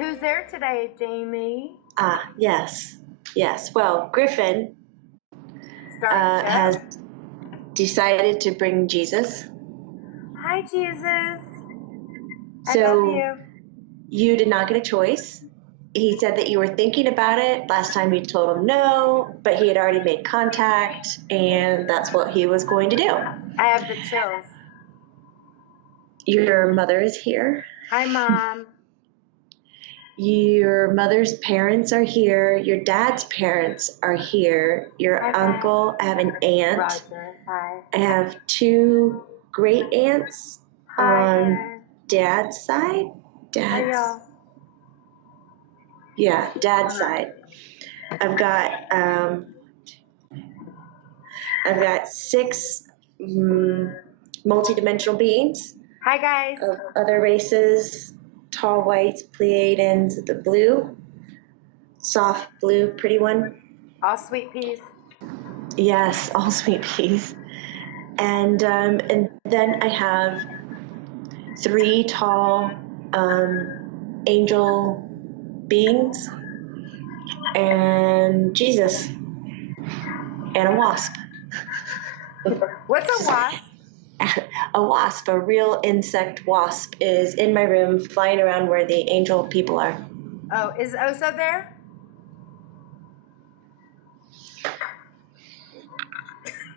Who's there today, Jamie? Yes. Well, Griffen has decided to bring Jesus. Hi, Jesus. So I love you. You did not get a choice. He said that you were thinking about it. Last time you told him no, but he had already made contact, and that's what he was going to do. I have the chills. Your mother is here. Hi, Mom. Your mother's parents are here. Your dad's parents are here. Your uncle, I have an aunt. Roger. Hi. I have 2 great aunts on dad's side. Hi, y'all. Yeah, dad's side. I've got 6 multidimensional beings. Hi, guys. Of other races, tall whites, Pleiadians, the blue, soft blue, pretty one. All sweet peas. Yes, all sweet peas. And then I have 3 tall angel beings and Jesus and a wasp. What's a wasp? A wasp, a real insect wasp, is in my room flying around where the angel people are. Oh, is Oso there?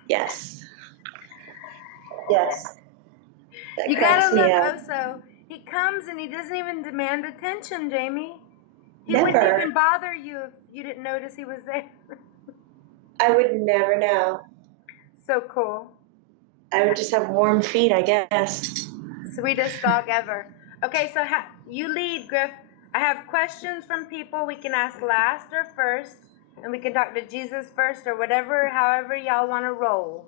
Yes. You gotta love Oso. He comes and he doesn't even demand attention, Jamie. He wouldn't even bother you if you didn't notice he was there. I would never know. So cool. I would just have warm feet, I guess. Sweetest dog ever. Okay, so you lead, Griff. I have questions from people we can ask last or first, and we can talk to Jesus first or whatever, however y'all want to roll.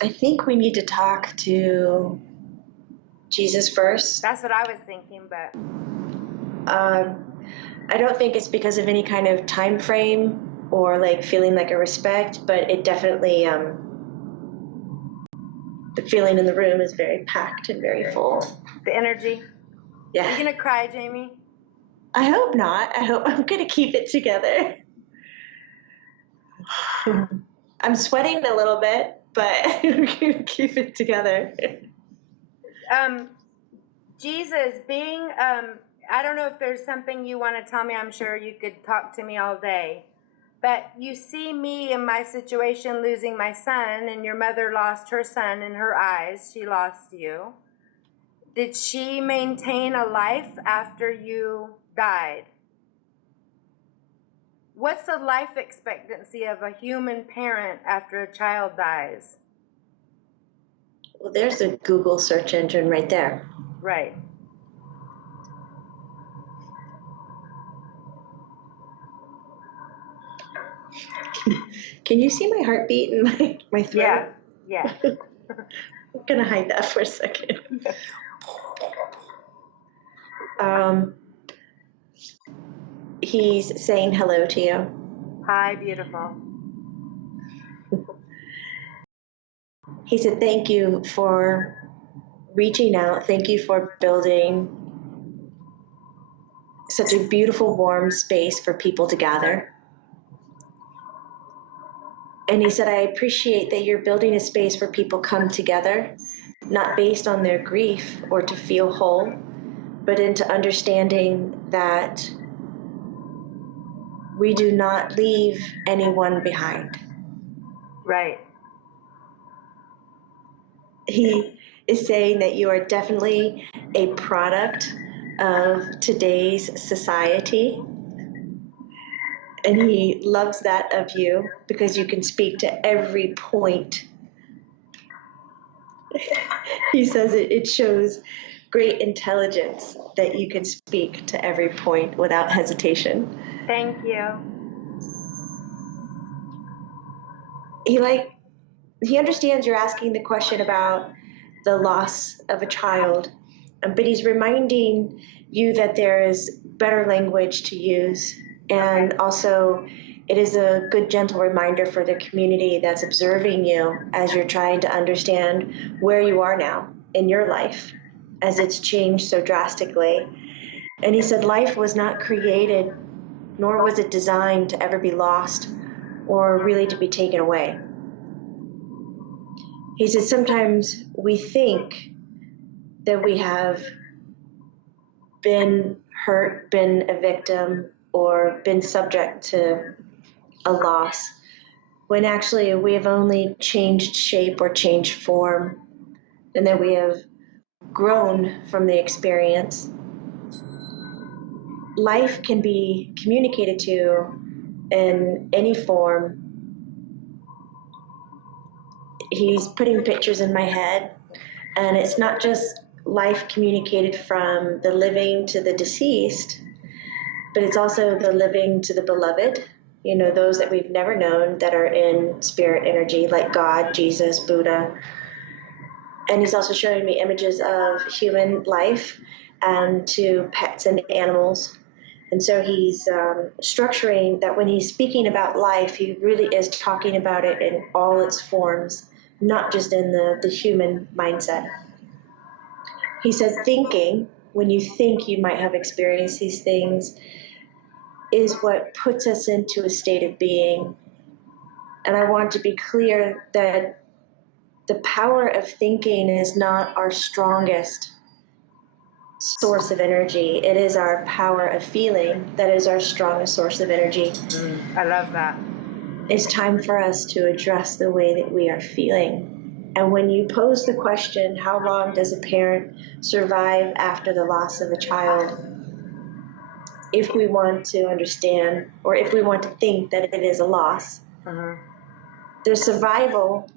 I think we need to talk to Jesus first. That's what I was thinking, but... I don't think it's because of any kind of time frame or like feeling like a respect, but it definitely... the feeling in the room is very packed and very full. The energy? Yeah. Are you going to cry, Jamie? I hope not. I hope I'm going to keep it together. I'm sweating a little bit, but I'm going to keep it together. Jesus, being, I don't know if there's something you want to tell me. I'm sure you could talk to me all day. But you see me in my situation losing my son, and your mother lost her son in her eyes. She lost you. Did she maintain a life after you died? What's the life expectancy of a human parent after a child dies? Well, there's a Google search engine right there. Right. Can you see my heartbeat in my throat? Yeah. I'm going to hide that for a second. He's saying hello to you. Hi, beautiful. He said, thank you for reaching out. Thank you for building such a beautiful, warm space for people to gather. And he said, I appreciate that you're building a space where people come together, not based on their grief or to feel whole, but into understanding that we do not leave anyone behind. Right. He is saying that you are definitely a product of today's society. And he loves that of you because you can speak to every point. He says it shows great intelligence that you can speak to every point without hesitation. Thank you. He understands you're asking the question about the loss of a child, but he's reminding you that there is better language to use. And also, it is a good, gentle reminder for the community that's observing you as you're trying to understand where you are now in your life, as it's changed so drastically. And he said life was not created, nor was it designed to ever be lost or really to be taken away. He said sometimes we think that we have been hurt, been a victim, or been subject to a loss, when actually we have only changed shape or changed form, and that we have grown from the experience. Life can be communicated to in any form. He's putting pictures in my head, and it's not just life communicated from the living to the deceased, but it's also the living to the beloved, you know, those that we've never known that are in spirit energy, like God, Jesus, Buddha. And he's also showing me images of human life and to pets and animals. And so he's structuring that when he's speaking about life, he really is talking about it in all its forms, not just in the human mindset. He said thinking, when you think you might have experienced these things, is what puts us into a state of being. And I want to be clear that the power of thinking is not our strongest source of energy. It is our power of feeling that is our strongest source of energy. I love that. It's time for us to address the way that we are feeling. And when you pose the question, how long does a parent survive after the loss of a child? If we want to understand, or if we want to think that it is a loss, their survival,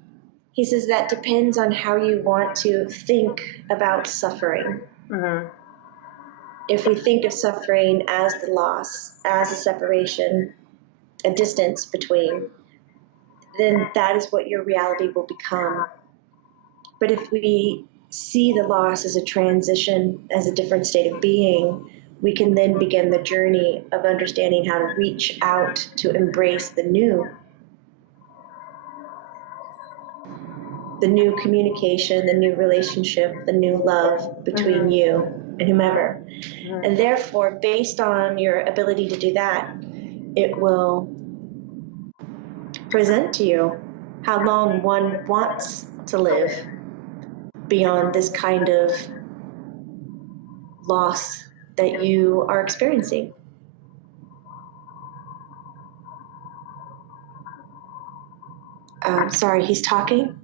he says, that depends on how you want to think about suffering. If we think of suffering as the loss, as a separation, a distance between, then that is what your reality will become. But if we see the loss as a transition, as a different state of being, we can then begin the journey of understanding how to reach out to embrace the new communication, the new relationship, the new love between you and whomever. And therefore, based on your ability to do that, it will present to you how long one wants to live beyond this kind of loss that you are experiencing. Sorry, he's talking.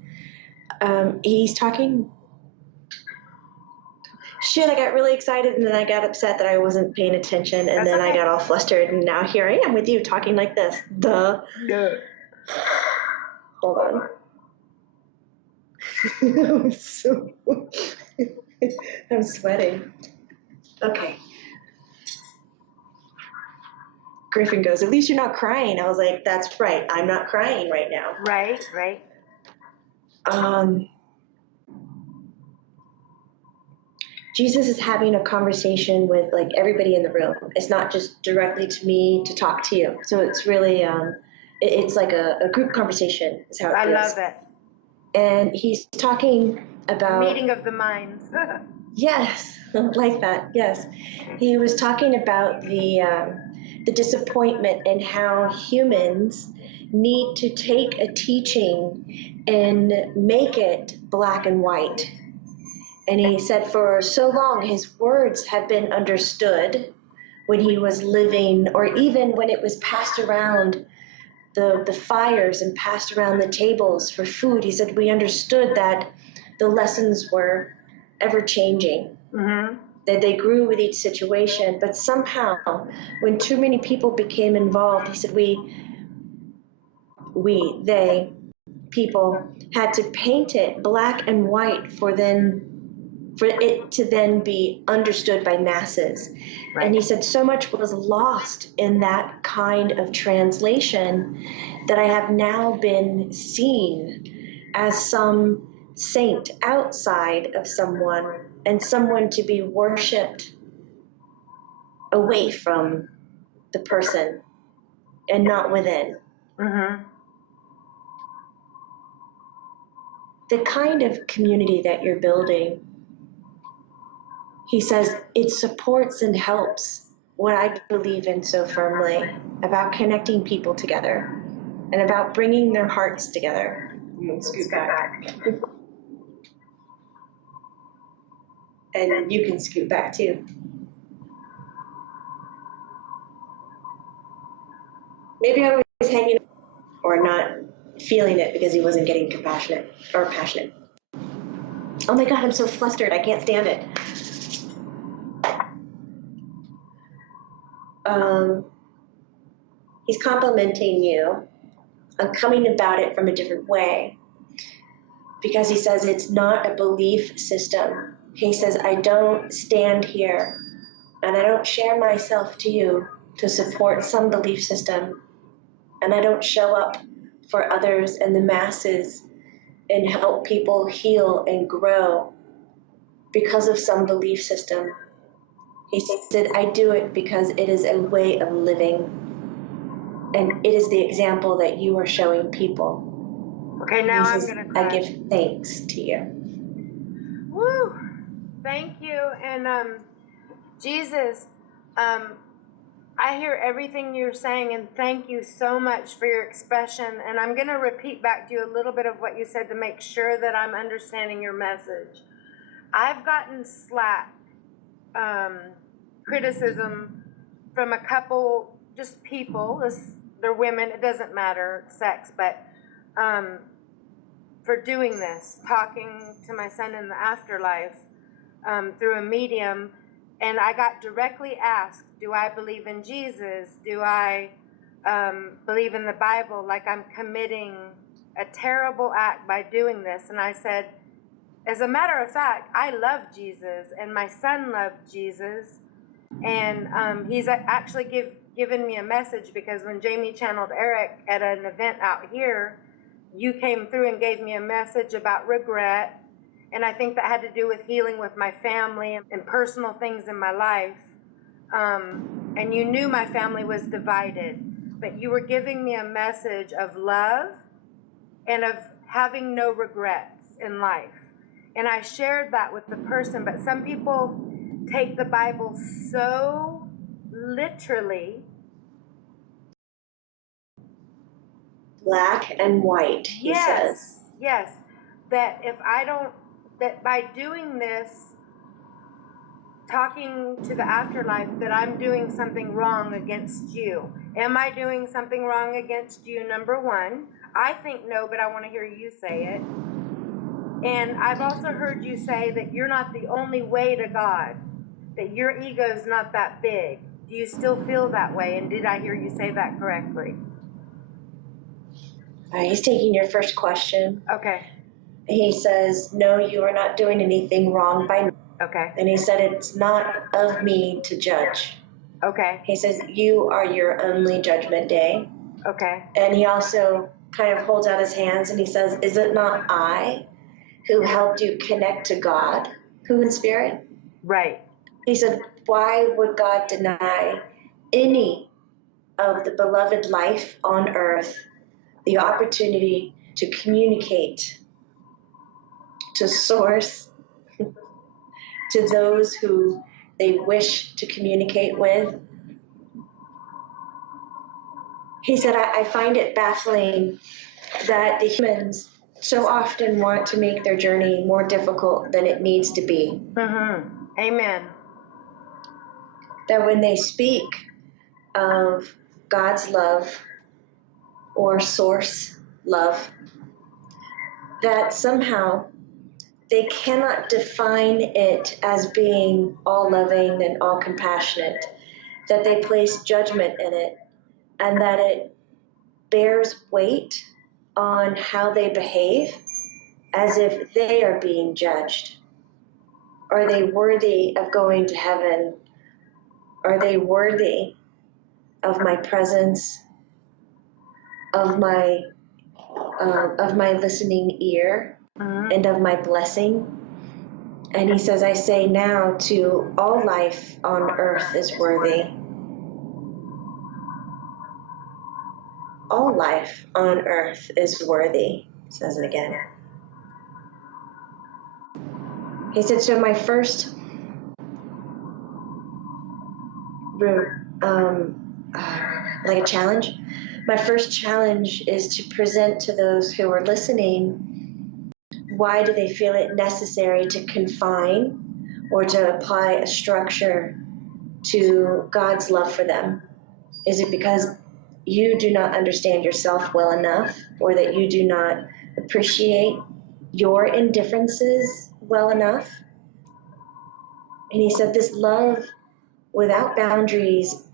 Shit, I got really excited and then I got upset that I wasn't paying attention and then I got all flustered and now here I am with you talking like this. Duh. Yeah. Hold on. I'm sweating. Okay. Griffen goes, at least you're not crying. I was like, that's right. I'm not crying right now. Right. Jesus is having a conversation with like everybody in the room. It's not just directly to me to talk to you. So it's really, it's like a group conversation is how it feels. I love it. And he's talking about... Meeting of the minds. Yes, like that, yes. He was talking about the disappointment and how humans need to take a teaching and make it black and white. And he said for so long his words had been understood when he was living, or even when it was passed around the fires and passed around the tables for food. He said we understood that the lessons were ever changing, that they grew with each situation. But somehow, when too many people became involved, he said they, people, had to paint it black and white for it to then be understood by masses. Right. And he said so much was lost in that kind of translation that I have now been seen as some saint outside of someone and someone to be worshipped away from the person and not within. The kind of community that you're building, he says it supports and helps what I believe in so firmly about connecting people together and about bringing their hearts together. Scoot back. And you can scoot back too. Maybe I was hanging or not feeling it because he wasn't getting compassionate or passionate. Oh my God, I'm so flustered. I can't stand it. He's complimenting you on coming about it from a different way because he says it's not a belief system. He says, I don't stand here and I don't share myself to you to support some belief system, and I don't show up for others and the masses and help people heal and grow because of some belief system. He said, I do it because it is a way of living, and it is the example that you are showing people. Okay, now I'm says, going to cry. I give thanks to you. Woo! Thank you. And Jesus, I hear everything you're saying, and thank you so much for your expression. And I'm going to repeat back to you a little bit of what you said to make sure that I'm understanding your message. I've gotten slack, criticism from a couple, just people, they're women, it doesn't matter, sex, but for doing this, talking to my son in the afterlife through a medium. And I got directly asked, do I believe in Jesus? Do I believe in the Bible? Like I'm committing a terrible act by doing this. And I said, as a matter of fact, I love Jesus, and my son loved Jesus. And he's actually given me a message, because when Jamie channeled Eric at an event out here, you came through and gave me a message about regret. And I think that had to do with healing with my family and personal things in my life. And you knew my family was divided, but you were giving me a message of love and of having no regrets in life. And I shared that with the person, but some people take the Bible so literally. Black and white, he says. Yes, that if I don't, that by doing this, talking to the afterlife, that I'm doing something wrong against you. Am I doing something wrong against you? Number one. I think no, but I want to hear you say it. And I've also heard you say that you're not the only way to God, that your ego's not that big. Do you still feel that way? And did I hear you say that correctly? He's taking your first question. Okay. He says, no, you are not doing anything wrong by me. Okay. And he said, it's not of me to judge. Okay. He says, you are your only judgment day. Okay. And he also kind of holds out his hands and he says, is it not I who helped you connect to God, who in spirit? Right. He said, why would God deny any of the beloved life on earth the opportunity to communicate to source, to those who they wish to communicate with? He said, I find it baffling that the humans so often want to make their journey more difficult than it needs to be. Mm-hmm. Amen. That when they speak of God's love or source love, that somehow they cannot define it as being all loving and all compassionate, that they place judgment in it, and that it bears weight on how they behave as if they are being judged. Are they worthy of going to heaven? Are they worthy of my presence, of my listening ear, and of my blessing? And he says, I say now to all life on earth is worthy. All life on earth is worthy, says it again. He said, so my first like a challenge. My first challenge is to present to those who are listening, why do they feel it necessary to confine or to apply a structure to God's love for them? Is it because you do not understand yourself well enough, or that you do not appreciate your indifferences well enough? And he said, this love without boundaries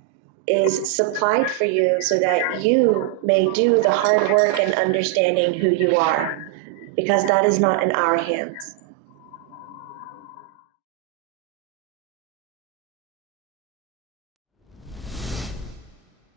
is supplied for you so that you may do the hard work in understanding who you are, because that is not in our hands.